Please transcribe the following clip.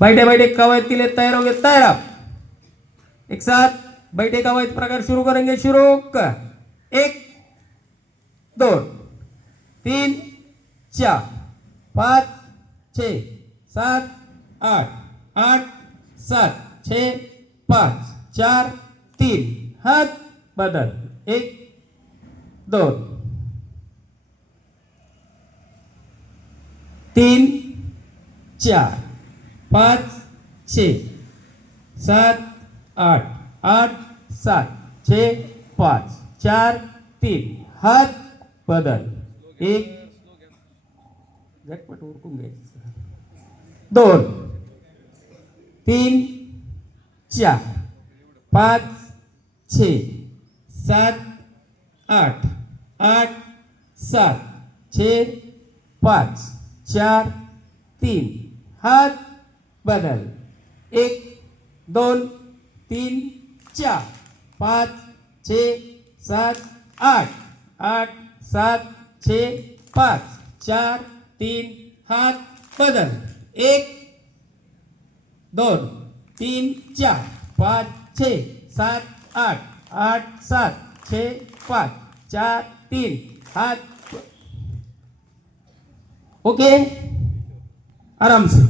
बैठे बैठे कवायद के लिए तैयार हो गए? तैयार आप एक साथ बैठे कवायद प्रकार शुरू करेंगे। शुरू कर। 1 2 3 4 5 6 7 8 8 7 6 5 4 3 हाथ बदल। 1 2 3 4 5 6 7 8 8 7 6 5 4 3 हात बदल। 1 झटपट उरकून घ्यायचं। 2 3 4 5 6 7 8 8 7 6 5 4 3 हात बदल। 1 2 3 4 5 6 7 8 8 7 6 5 4 3 हात बदल। 1 2 3 4 5 6 7 8 8 7 6 5 4 3 हात। ओके, आराम से।